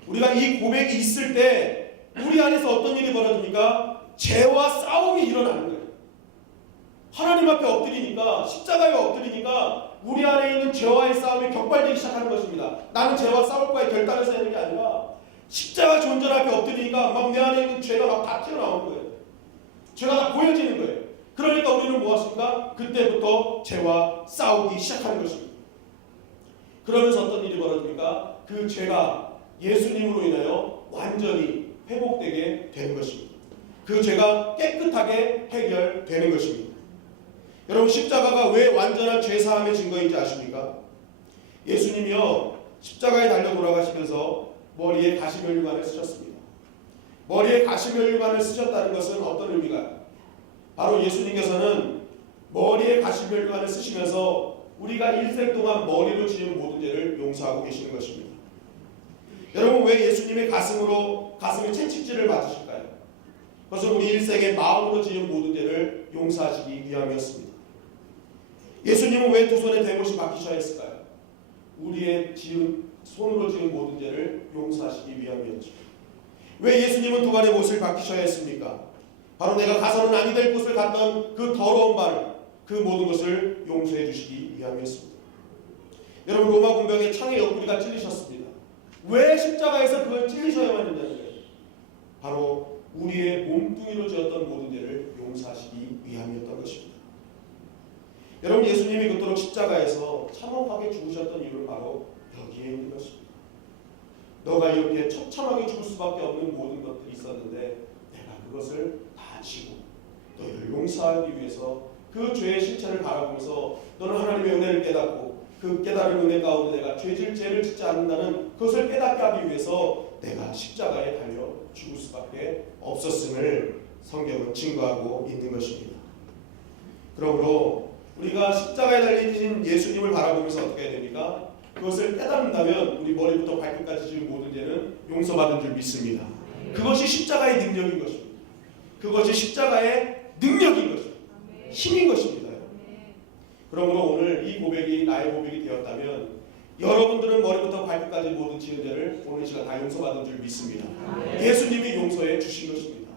우리가 이 고백이 있을 때 우리 안에서 어떤 일이 벌어집니까? 죄와 싸움이 일어나는 거예요. 하나님 앞에 엎드리니까, 십자가에 엎드리니까 우리 안에 있는 죄와의 싸움이 격발되기 시작하는 것입니다. 나는 죄와 싸울 거에 결단을 해야 되는 게 아니라 십자가 존재 앞에 엎드리니까 막 내 안에 있는 죄가 막 다 튀어나오는 거예요. 죄가 다 보여지는 거예요. 그러니까 우리는 무엇입니까? 그때부터 죄와 싸우기 시작하는 것입니다. 그러면서 어떤 일이 벌어집니까? 그 죄가 예수님으로 인하여 완전히 회복되게 되는 것입니다. 그 죄가 깨끗하게 해결되는 것입니다. 여러분, 십자가가 왜 완전한 죄사함의 증거인지 아십니까? 예수님이요 십자가에 달려 돌아가시면서 머리에 가시면류관을 쓰셨습니다. 머리에 가시면류관을 쓰셨다는 것은 어떤 의미가? 바로 예수님께서는 머리에 가시면류관을 쓰시면서 우리가 일생 동안 머리로 지은 모든 죄를 용서하고 계시는 것입니다. 여러분, 왜 예수님의 가슴에 채찍질을 맞으실까요? 그것은 우리 일생의 마음으로 지은 모든 죄를 용서하시기 위함이었습니다. 예수님은 왜 두 손에 대못이 박히셔야 했을까요? 우리의 손으로 지은 모든 죄를 용서하시기 위함이었죠. 왜 예수님은 두 발의 못을 박히셔야 했습니까? 바로 내가 가서는 아니 될 곳을 갔던 그 더러운 발을, 그 모든 것을 용서해 주시기 위함이었습니다. 여러분, 로마 군병의 창의 옆구리가 찔리셨습니다. 왜 십자가에서 그걸 찔리셔야만 된다는 거예요? 바로 우리의 몸뚱이로 지었던 모든 죄를 용서하시기 위함이었던 것입니다. 여러분, 예수님이 그토록 십자가에서 참혹하게 죽으셨던 이유는 바로 여기에 있는 것입니다. 너가 이렇게 처참하게 죽을 수밖에 없는 모든 것들이 있었는데 내가 그것을 다 지고 너희를 용서하기 위해서 그 죄의 실체를 바라보면서 너는 하나님의 은혜를 깨닫고 그 깨달은 은혜 가운데 내가 죄를 짓지 않는다는 그것을 깨닫게 하기 위해서 내가 십자가에 달려 죽을 수밖에 없었음을 성경은 증거하고 있는 것입니다. 그러므로 우리가 십자가에 달리신 예수님을 바라보면서 어떻게 해야 됩니까? 그것을 깨닫는다면 우리 머리부터 발끝까지 지은 모든 죄는 용서받은 줄 믿습니다. 그것이 십자가의 능력인 것입니다. 그것이 십자가의 능력인 것입니다. 힘인 것입니다. 그러므로 오늘 이 고백이 나의 고백이 되었다면 여러분들은 머리부터 발끝까지 모든 지은 죄를 오늘 시간 다 용서받은 줄 믿습니다. 예수님이 용서해 주신 것입니다.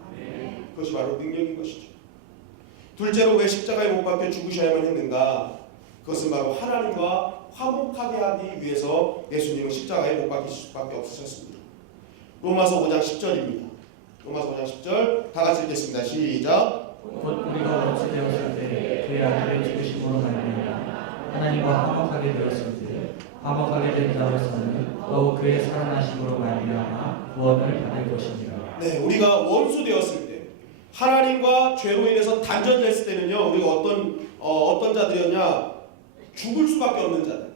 그것이 바로 능력인 것이죠. 둘째로 왜 십자가에 못 박혀 죽으셔야만 했는가? 그것은 바로 하나님과 화목하게 하기 위해서 예수님은 십자가에 못 박히실 수밖에 없으셨습니다. 로마서 5장 10절입니다. 로마서 5장 10절 다 같이 읽겠습니다. 시작. 곧 우리가 원수 되었을 때 그의 아들의 죽으심으로 말미암아 하나님과 화목하게 되었을 때 화목하게 된 자로서는 더욱 그의 살아나심으로 말미암아 구원을 받을 것입니다. 네, 우리가 원수 되었을 때 하나님과 죄로 인해서 단절됐을 때는요, 우리가 어떤 자들이었냐? 죽을 수밖에 없는 자들,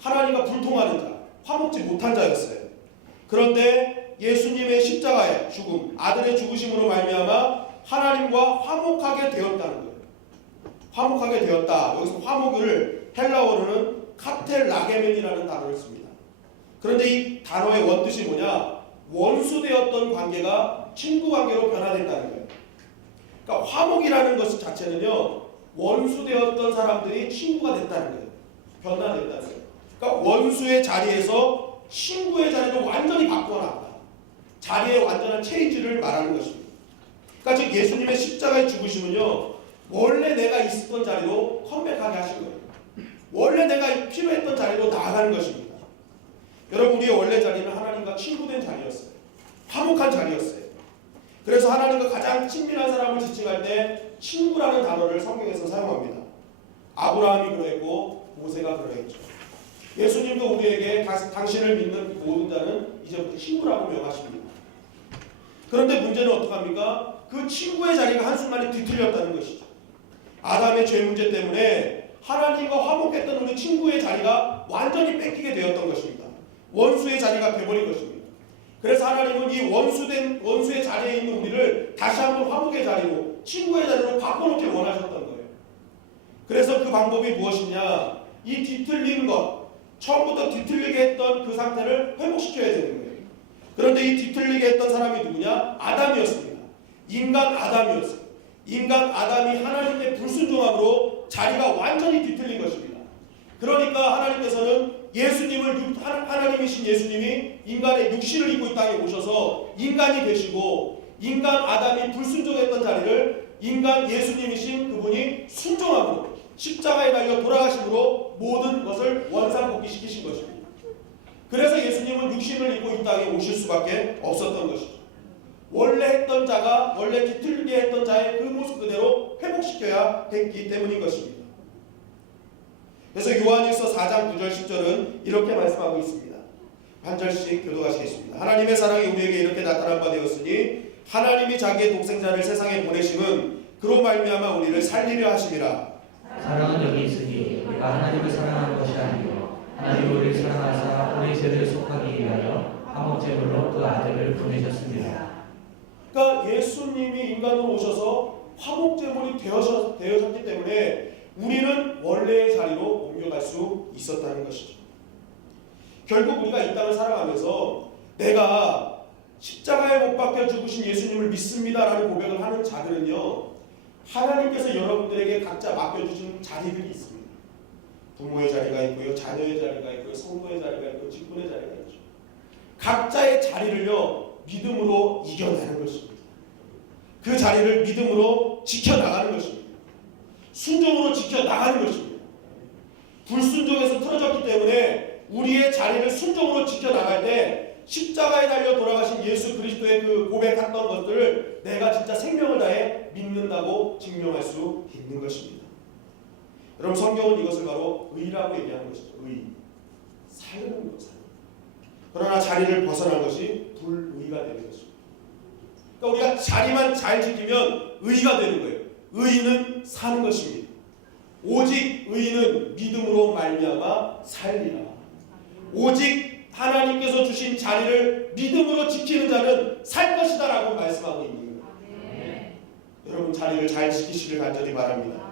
하나님과 불통하는 자, 화목지 못한 자였어요. 그런데 예수님의 십자가의 죽음, 아들의 죽으심으로 말미암아 하나님과 화목하게 되었다는 거예요. 화목하게 되었다. 여기서 화목을 헬라어로는 카텔라게멘이라는 단어를 씁니다. 그런데 이 단어의 원뜻이 뭐냐? 원수되었던 관계가 친구 관계로 변화됐다는 거예요. 그러니까 화목이라는 것 자체는요, 원수되었던 사람들이 친구가 됐다는 거예요. 변화됐다는 거예요. 그러니까 원수의 자리에서 친구의 자리로 완전히 바꿔놨다. 자리의 완전한 체인지를 말하는 것입니다. 그러니까 즉 예수님의 십자가의 죽으심은요, 원래 내가 있었던 자리로 컴백하게 하신 거예요. 원래 내가 필요했던 자리로 나아가는 것입니다. 여러분, 우리의 원래 자리는 하나님과 친구된 자리였어요. 화목한 자리였어요. 그래서 하나님과 가장 친밀한 사람을 지칭할 때 친구라는 단어를 성경에서 사용합니다. 아브라함이 그러했고 모세가 그러했죠. 예수님도 우리에게 당신을 믿는 모든 자는 이제부터 친구라고 명하십니다. 그런데 문제는 어떡합니까? 그 친구의 자리가 한순간에 뒤틀렸다는 것이죠. 아담의 죄 문제 때문에 하나님과 화목했던 우리 친구의 자리가 완전히 뺏기게 되었던 것입니다. 원수의 자리가 되어버린 것입니다. 그래서 하나님은 이 원수의 자리에 있는 우리를 다시 한번 화목의 자리로, 친구의 자리로 바꿔놓길 원하셨던 거예요. 그래서 그 방법이 무엇이냐? 이 뒤틀린 것, 처음부터 뒤틀리게 했던 그 상태를 회복시켜야 되는 거예요. 그런데 이 뒤틀리게 했던 사람이 누구냐? 아담이었습니다. 인간 아담이었어요. 인간 아담이 하나님께 불순종함으로 자리가 완전히 뒤틀린 것입니다. 그러니까 하나님께서는 하나님이신 예수님이 인간의 육신을 입고 이 땅에 오셔서 인간이 되시고, 인간 아담이 불순종했던 자리를 인간 예수님이신 그분이 순종함으로 십자가에 달려 돌아가심으로 모든 것을 원상복귀시키신 것입니다. 그래서 예수님은 육신을 입고 이 땅에 오실 수밖에 없었던 것이죠. 원래 했던 자가 원래 뒤틀리게 했던 자의 그 모습 그대로 회복시켜야 했기 때문인 것입니다. 그래서 요한일서 4장 9절 10절은 이렇게 말씀하고 있습니다. 한 절씩 교독하시겠습니다. 하나님의 사랑이 우리에게 이렇게 나타난 바 되었으니 하나님이 자기의 독생자를 세상에 보내심은 그로 말미암아 우리를 살리려 하심이라. 사랑은 여기 있으니 우리가 하나님을 사랑하는 것이 아니요 하나님이 우리를 사랑하사 우리 죄를 속하기 위하여 화목제물로 그 아들을 보내셨습니다. 그러니까 예수님이 인간으로 오셔서 화목제물이 되어졌기 때문에 우리는 원래의 자리로 옮겨갈 수 있었다는 것이죠. 결국 우리가 이 땅을 살아가면서 내가 십자가에 못 박혀 죽으신 예수님을 믿습니다라는 고백을 하는 자들은요, 하나님께서 여러분들에게 각자 맡겨주신 자리들이 있습니다. 부모의 자리가 있고요, 자녀의 자리가 있고요, 성도의 자리가 있고, 직분의 자리가 있죠. 각자의 자리를요, 믿음으로 이겨내는 것입니다. 그 자리를 믿음으로 지켜나가는 것입니다. 순종으로 지켜나가는 것입니다. 불순종에서 틀어졌기 때문에 우리의 자리를 순종으로 지켜나갈 때 십자가에 달려 돌아가신 예수 그리스도의 그 고백했던 것들을 내가 진짜 생명을 다해 믿는다고 증명할 수 있는 것입니다. 여러분, 성경은 이것을 바로 의라고 얘기하는 것이죠. 의. 살는 것. 그러나 자리를 벗어난 것이 불의가 되는 것입니다. 그러니까 우리가 자리만 잘 지키면 의가 되는 거예요. 의는 사는 것입니다. 오직 의는 믿음으로 말미암아 살리라. 오직 하나님께서 주신 자리를 믿음으로 지키는 자는 살 것이다라고 말씀하고 있는 거예요. 여러분, 자리를 잘 지키시길 간절히 바랍니다.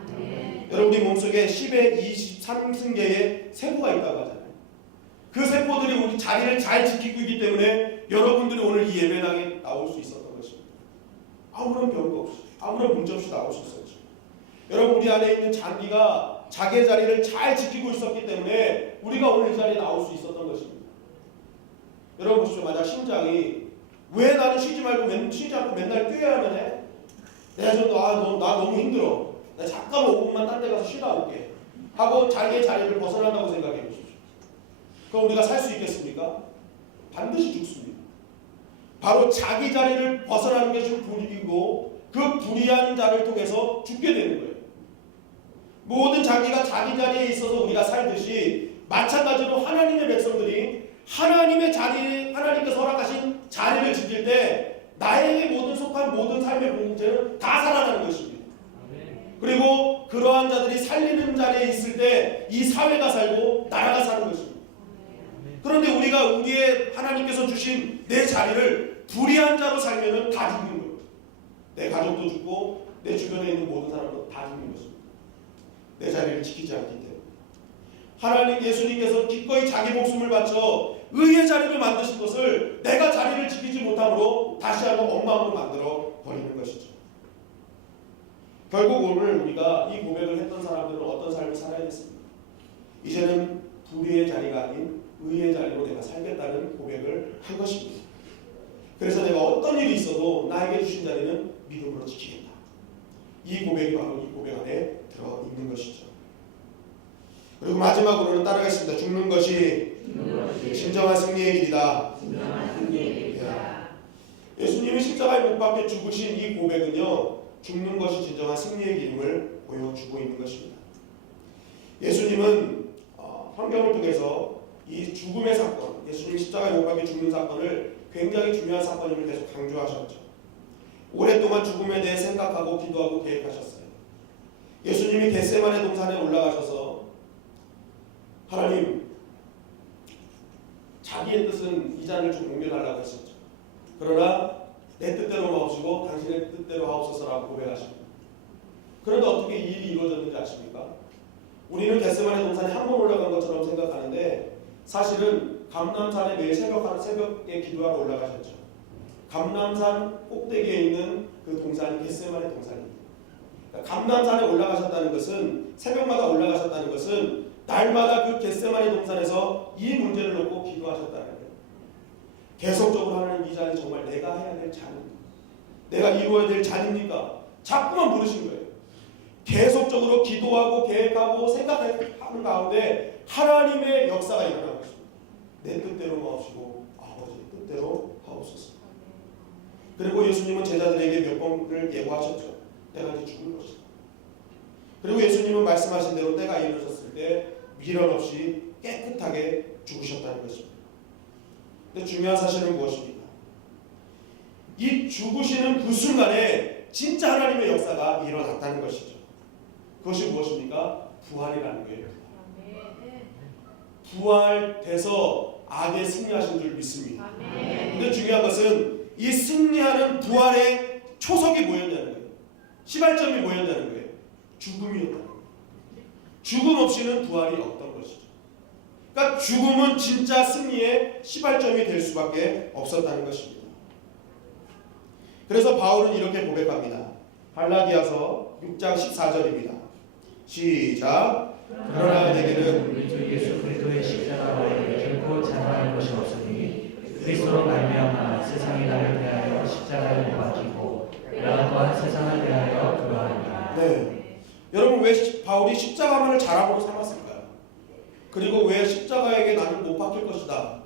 여러분, 우리 몸속에 10의 23승계의 세포가 있다고 하잖아요. 그 세포들이 우리 자리를 잘 지키고 있기 때문에 여러분들이 오늘 이 예배당에 나올 수 있었던 것입니다. 아무런 병도 없이, 아무런 문제 없이 나올 수 있었죠. 여러분, 우리 안에 있는 장기가 자기의 자리를 잘 지키고 있었기 때문에 우리가 오늘 이 자리에 나올 수 있었던 것입니다. 여러분 보십시오. 만약 심장이 왜 나는 쉬지 않고 맨날 뛰어야만 해? 나 너무 힘들어. 나 잠깐 5분만 딴 데 가서 쉬다 올게 하고 자기의 자리를 벗어난다고 생각해 보십시오. 그럼 우리가 살 수 있겠습니까? 반드시 죽습니다. 바로 자기 자리를 벗어나는 것이 불이고 그 불의한 자를 통해서 죽게 되는 거예요. 모든 자기가 자기 자리에 있어서 우리가 살듯이 마찬가지로 하나님의 백성들이 하나님의 자리, 하나님께서 허락하신 자리를 지킬 때 나에게 속한 모든 삶의 공동체는 다 살아나는 것입니다. 그리고 그러한 자들이 살리는 자리에 있을 때 이 사회가 살고 나라가 사는 것입니다. 그런데 우리가 우리의 하나님께서 주신 내 자리를 불의한 자로 살면은 다 죽는 거예요. 내 가족도 죽고 내 주변에 있는 모든 사람도 다 죽는 것입니다. 내 자리를 지키지 않기 때문에. 하나님 예수님께서 기꺼이 자기 목숨을 바쳐 의의 자리를 만드신 것을 내가 자리를 지키지 못함으로 다시 한번 엉망으로 만들어 버리는 것이죠. 결국 오늘 우리가 이 고백을 했던 사람들은 어떤 삶을 살아야겠습니까? 이제는 불의의 자리가 아닌 의의 자리로 내가 살겠다는 고백을 한 것입니다. 그래서 내가 어떤 일이 있어도 나에게 주신 자리는 믿음으로 지키겠다. 이 고백이 바로 이 고백 안에 들어있는 것이죠. 그리고 마지막으로는 따라가겠습니다. 죽는 것이 진정한 승리의 길이다. 예수님이 십자가에 못 박혀 죽으신 이 고백은요, 죽는 것이 진정한 승리의 길임을 보여주고 있는 것입니다. 예수님은 성경을 통해서 이 죽음의 사건, 예수님이 십자가에 못 박혀 죽는 사건을 굉장히 중요한 사건임을 계속 강조하셨죠. 오랫동안 죽음에 대해 생각하고 기도하고 계획하셨어요. 예수님이 겟세마네 동산에 올라가셔서 하나님, 자기의 뜻은 이 잔을 좀 옮겨달라고 했었죠. 그러나 내 뜻대로 마옵시고 당신의 뜻대로 하옵소서라고 고백하십니다. 그런데 어떻게 이 일이 이루어졌는지 아십니까? 우리는 겟세마네 동산에 한 번 올라간 것처럼 생각하는데 사실은 감람산에 매일 새벽에 기도하러 올라가셨죠. 감람산 꼭대기에 있는 그 동산이 겟세마네 동산입니다. 그러니까 감람산에 올라가셨다는 것은, 새벽마다 올라가셨다는 것은 날마다 그 겟세마네 동산에서 이 문제를 놓고 기도하셨다는 거예요. 계속적으로 하나님, 이 잔이 정말 내가 해야 될 잔입니까? 내가 이루어야 될 잔입니까? 자꾸만 물으신 거예요. 계속적으로 기도하고 계획하고 생각하는 가운데 하나님의 역사가 일어나고 있습니다. 내 뜻대로 마옵시고 아버지의 뜻대로 하옵소서. 그리고 예수님은 제자들에게 몇 번을 예고하셨죠. 내가 이제 죽을 것이다. 그리고 예수님은 말씀하신 대로 때가 이르렀을 때 미련 없이 깨끗하게 죽으셨다는 것입니다. 근데 중요한 사실은 무엇입니까? 이 죽으시는 그 순간에 진짜 하나님의 역사가 일어났다는 것이죠. 그것이 무엇입니까? 부활이라는 거예요. 부활돼서 악에 승리하신 줄 믿습니다. 근데 중요한 것은 이 승리하는 부활의 초석이 뭐였냐는 거예요. 시발점이 뭐였냐는 거예요. 죽음이었다는 거예요. 죽음 없이는 부활이 없던 것이죠. 그러니까 죽음은 진짜 승리의 시발점이 될 수밖에 없었다는 것입니다. 그래서 바울은 이렇게 고백합니다. 갈라디아서 6장 14절입니다. 시작. 그러나 내게는 우리 주 예수 그리스도의 십자가와 결코 자랑할 것이 없으니 그리스도로 말미암아 세상이 나를 대하여 십자가에 못 박히고 내가 또한 세상을 대하여 그러하니라. 네. 여러분, 왜 바울이 십자가만을 자랑으로 삼았을까요? 그리고 왜 십자가에게 나는 못 박힐 것이다,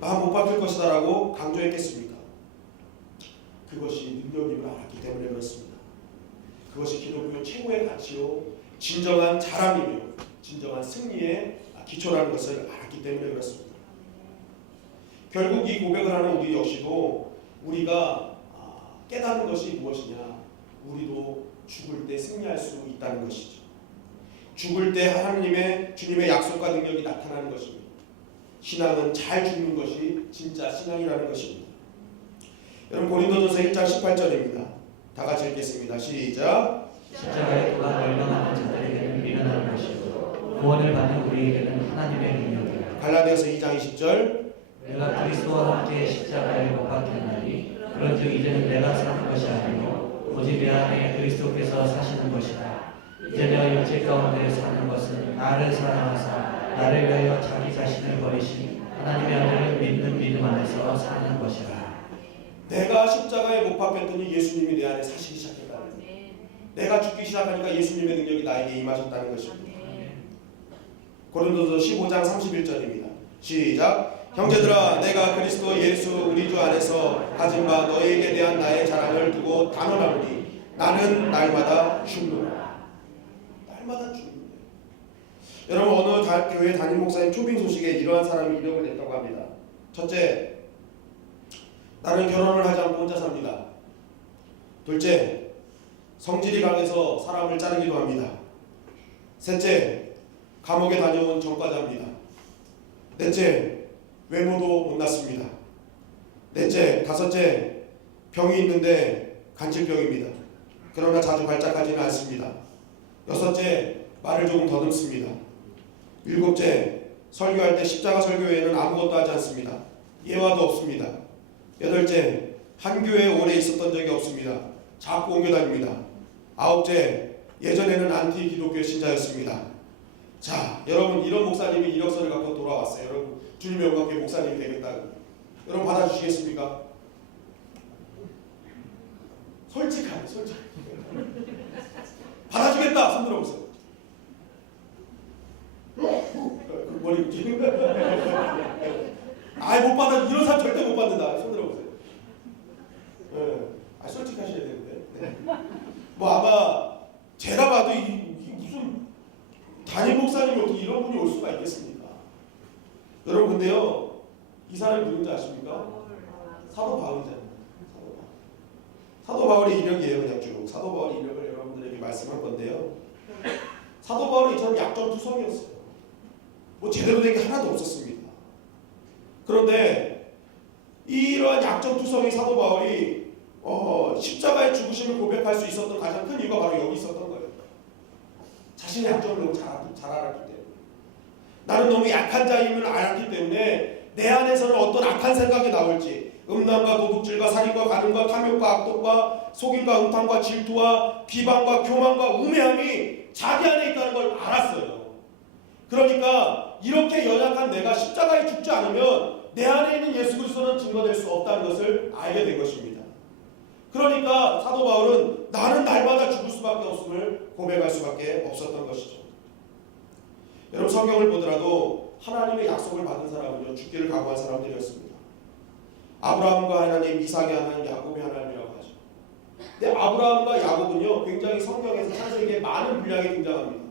나 못 박힐 것이다 라고 강조했겠습니까? 그것이 능력임을 알았기 때문에 그렇습니다. 그것이 기독교 최고의 가치요, 진정한 자랑이며 진정한 승리의 기초라는 것을 알았기 때문에 그렇습니다. 결국 이 고백을 하는 우리 역시도 우리가 깨닫는 것이 무엇이냐, 우리도 죽을 때 승리할 수 있다는 것이죠. 죽을 때 하나님의, 주님의 약속과 능력이 나타나는 것입니다. 신앙은 잘 죽는 것이 진짜 신앙이라는 것입니다. 여러분, 고린도전서 1장 18절입니다. 다 같이 읽겠습니다. 시작. 십자가의 도가 멸망하는 자들에게는 미련한 것이고 구원을 받는 우리에게는 하나님의 능력이라. 갈라디아서 2장 20절. 내가 그리스도와 함께 십자가에 못 박혔나니 그런즉 이제는 내가 사는 것이 아니요 오직 내 안에 그리스도께서 사시는 것이다. 이제 내가 육체 가운데 사는 것은 나를 사랑하사 나를 위하여 자기 자신을 버리신 하나님의 아들을 믿는 믿음 안에서 사는 것이라. 내가 십자가에 못 박혔더니 예수님이 내 안에 사시기 시작했다는 거예요. 내가 죽기 시작하니까 예수님의 능력이 나에게 임하셨다는 것입니다. 고린도서 15장 31절입니다. 시작. 형제들아, 내가 그리스도 예수 우리 주 안에서 가진 바 너희에게 대한 나의 자랑을 두고 단언하노니 나는 날마다 죽노라. 날마다 죽는다. 여러분, 어느 교회 담임 목사님 초빙 소식에 이러한 사람이 이력을 냈다고 합니다. 첫째, 나는 결혼을 하지 않고 혼자 삽니다. 둘째, 성질이 강해서 사람을 자르기도 합니다. 셋째, 감옥에 다녀온 전과자입니다. 넷째, 외모도 못났습니다. 넷째, 다섯째, 병이 있는데 간질병입니다. 그러나 자주 발작하지는 않습니다. 여섯째, 말을 조금 더듬습니다. 일곱째, 설교할 때 십자가 설교 외에는 아무것도 하지 않습니다. 예화도 없습니다. 여덟째, 한 교회에 오래 있었던 적이 없습니다. 자꾸 옮겨 다닙니다. 아홉째, 예전에는 안티 기독교 신자였습니다. 자, 여러분, 이런 목사님이 이력서를 갖고 돌아왔어요. 여러분, 주님의 영광께 목사님이 되겠다고. 여러분 받아주시겠습니까? 솔직하게. 받아주겠다. 손 들어보세요. 머리 웃기는 못 받아. 이런 사람 절대 못 받는다. 손 들어보세요. 솔직하셔야 되는데. 네. 뭐 아마 제가 봐도 이 무슨 담임 목사님이 어떻게 이런 분이 올 수가 있겠습니까? 여러분 근데요, 이 사람이 누군지 아십니까? 사도 바울이잖아요. 사도 바울의 이력이에요. 그냥 쭉 사도 바울의 이력을 여러분들에게 말씀할 건데요. 사도 바울은 이처럼 약점투성이었어요. 뭐 제대로 된 게 하나도 없었습니다. 그런데 이러한 약점투성이 사도 바울이 십자가의 죽으심을 고백할 수 있었던 가장 큰 이유가 바로 여기 있었던 거예요. 자신의 약점을 너무 잘 알았기 때문에, 나는 너무 약한 자임을 알았기 때문에 내 안에서는 어떤 악한 생각이 나올지, 음란과 도둑질과 살인과 간음과 탐욕과 악독과 속임과 음탕과 질투와 비방과 교만과 우매함이 자기 안에 있다는 걸 알았어요. 그러니까 이렇게 연약한 내가 십자가에 죽지 않으면 내 안에 있는 예수 그리스도는 증거될 수 없다는 것을 알게 된 것입니다. 그러니까 사도 바울은 나는 날마다 죽을 수밖에 없음을 고백할 수밖에 없었던 것이죠. 여러분 성경을 보더라도 하나님의 약속을 받은 사람은요, 죽기를 각오한 사람들이었습니다. 아브라함과 하나님, 이삭의 하나님, 야곱의 하나님이라고 하죠. 근데 아브라함과 야곱은요, 굉장히 성경에서 창세기에 많은 분량이 등장합니다.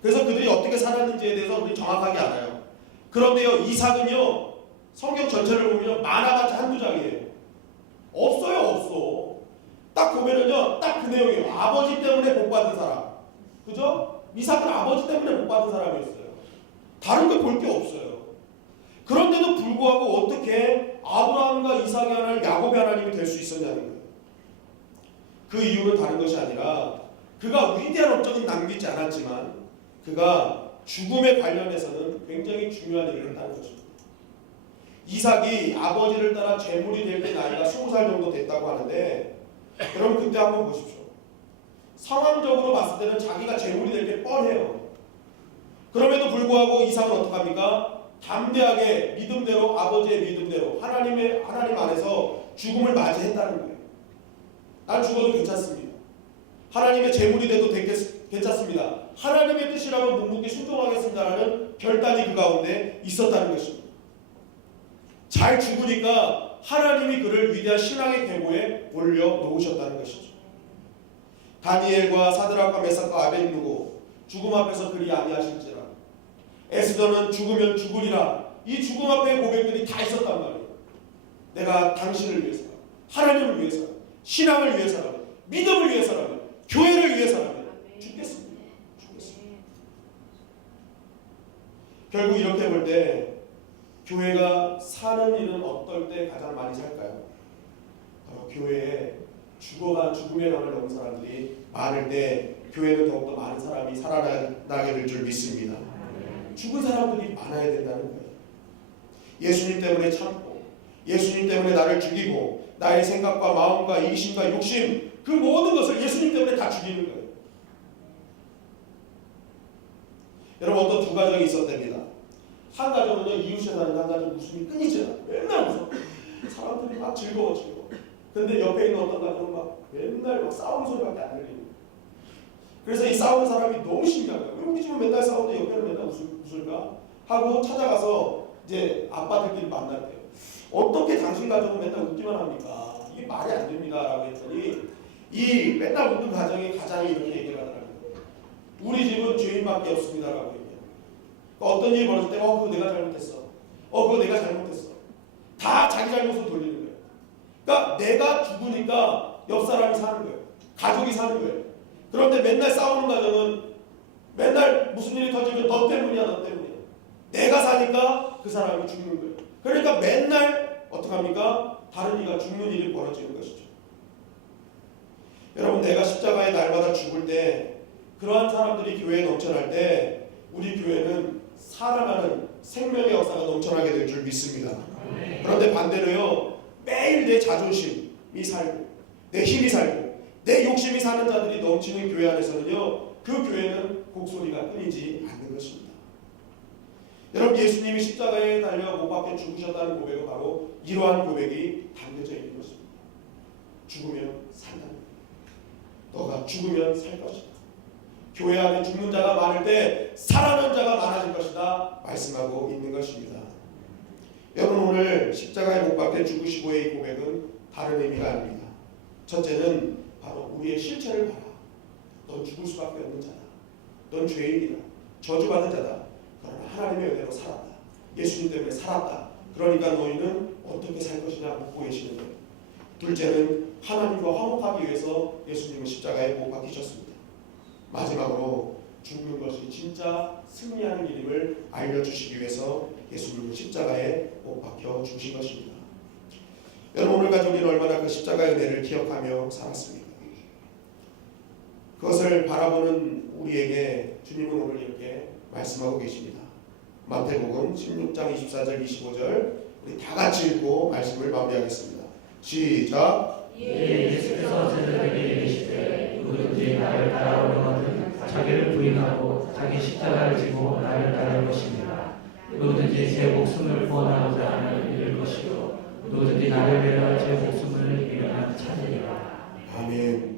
그래서 그들이 어떻게 살았는지에 대해서 우리 정확하게 알아요. 그런데요, 이삭은요, 성경 전체를 보면 만화같이 한두 장이에요. 없어. 딱 보면은요, 딱 그 내용이에요. 아버지 때문에 복받은 사람. 그죠? 이삭은 아버지 때문에 복받은 사람이었어요. 다른 거 볼 게 없어요. 그런데도 불구하고 어떻게 아브라함과 이삭의 하나님, 야곱의 하나님이 될 수 있었냐는 거예요. 그 이유는 다른 것이 아니라 그가 위대한 업적은 남기지 않았지만 그가 죽음에 관련해서는 굉장히 중요한 일을 했다는 것입니다. 이삭이 아버지를 따라 제물이 될 때 나이가 20살 정도 됐다고 하는데, 여러분 그때 한번 보십시오. 상황적으로 봤을 때는 자기가 제물이 될 게 뻔해요. 그럼에도 불구하고 이삭은 어떡합니까? 담대하게 믿음대로, 아버지의 믿음대로 하나님 안에서 죽음을 맞이했다는 거예요. 난 죽어도 괜찮습니다. 하나님의 제물이 돼도 괜찮습니다. 하나님의 뜻이라면 묵묵히 순종하겠습니다라는 결단이 그 가운데 있었다는 것입니다. 잘 죽으니까 하나님이 그를 위대한 신앙의 계보에 올려놓으셨다는 것이죠. 다니엘과 사드락과 메삭과 아벳느고 죽음 앞에서 그리 아니하실지라, 에스더는 죽으면 죽으리라, 이 죽음 앞의 고백들이 다 있었단 말이에요. 내가 당신을 위해서라면, 하나님을 위해서라면, 신앙을 위해서라면, 믿음을 위해서라면, 교회를 위해서라면 죽겠습니다. 결국 이렇게 볼 때 교회가 사는 일은 어떨 때 가장 많이 살까요? 바로 교회에 죽음의 강을 넘은 사람들이 많을 때 교회는 더욱더 많은 사람이 살아나게 될 줄 믿습니다. 죽은 사람들이 많아야 된다는 거예요. 예수님 때문에 참고, 예수님 때문에 나를 죽이고, 나의 생각과 마음과 이기심과 욕심, 그 모든 것을 예수님 때문에 다 죽이는 거예요. 여러분 어떤 두 가정이 있었답니다. 한 가정은요, 이웃에 사는 한 가정 웃음이 끊이지 않아요. 맨날 웃어. 사람들이 막 즐거워. 근데 옆에 있는 어떤 가정은 막 맨날 막 싸우는 소리밖에 안 들리는 거예요. 그래서 이 싸우는 사람이 너무 신기한 거예요. 왜 우리 집은 맨날 싸우는데 옆에는 맨날 웃을까? 하고 찾아가서 이제 아빠들끼리 만났대요. 어떻게 당신 가정은 맨날 웃기만 합니까? 이게 말이 안 됩니다. 라고 했더니 이 맨날 웃는 가정이 이렇게 얘기를 하더라고요. 우리 집은 죄인밖에 없습니다. 라고 얘기해요. 어떤 일이 벌어질 때 그거 내가 잘못했어. 그거 내가 잘못했어. 다 자기 잘못을 돌리는 거예요. 그러니까 내가 죽으니까 옆 사람이 사는 거예요. 가족이 사는 거예요. 그런데 맨날 싸우는 가정은 맨날 무슨 일이 터지면 너 때문이야. 내가 사니까 그 사람이 죽는 거예요. 그러니까 맨날 어떻게 합니까? 다른 이가 죽는 일이 벌어지는 것이죠. 여러분, 내가 십자가에 날마다 죽을 때 그러한 사람들이 교회에 넘쳐날 때 우리 교회는 살아나는 생명의 역사가 넘쳐나게 될 줄 믿습니다. 그런데 반대로요, 매일 내 자존심이 살고 내 힘이 살고 내 욕심이 사는 자들이 넘치는 교회 안에서는요, 그 교회는 곡소리가 끊이지 않는 것입니다. 여러분, 예수님이 십자가에 달려 못 박혀 죽으셨다는 고백은 바로 이러한 고백이 담겨져 있는 것입니다. 죽으면 산다는 거예요. 너가 죽으면 살 것이다. 교회 안에 죽는 자가 많을 때 살아나는 자가 많아질 것이다 말씀하고 있는 것입니다. 여러분, 오늘 십자가에 못 박혀 죽으시고의 이 고백은 다른 의미가 아닙니다. 첫째는 바로 우리의 실체를 봐라. 넌 죽을 수밖에 없는 자다. 넌 죄인이다. 저주받은 자다. 그러나 하나님의 은혜로 살았다. 예수님 때문에 살았다. 그러니까 너희는 어떻게 살 것이냐 묻고 계시는 거예요. 둘째는 하나님과 화목하기 위해서 예수님은 십자가에 못 박히셨습니다. 마지막으로 죽는 것이 진짜 승리하는 일임을 알려주시기 위해서 예수님은 십자가에 못 박혀 죽으신 것입니다. 여러분, 오늘까지 우리는 얼마나 그 십자가의 은혜를 기억하며 살았습니까? 그것을 바라보는 우리에게 주님은 오늘 이렇게 말씀하고 계십니다. 마태복음 16장 24절 25절 우리 다 같이 읽고 말씀을 마무리하겠습니다. 시작. 예수께서 제자들에게 이르시되 누구든지 나를 따라오려거든 자기를 부인하고 자기 십자가를 지고 나를 따를 것입니다. 누구든지 제 목숨을 구원하고자 하면 잃을 것이요 누구든지 나를 위하여 제 목숨을 잃으면 찾으리라. 아멘.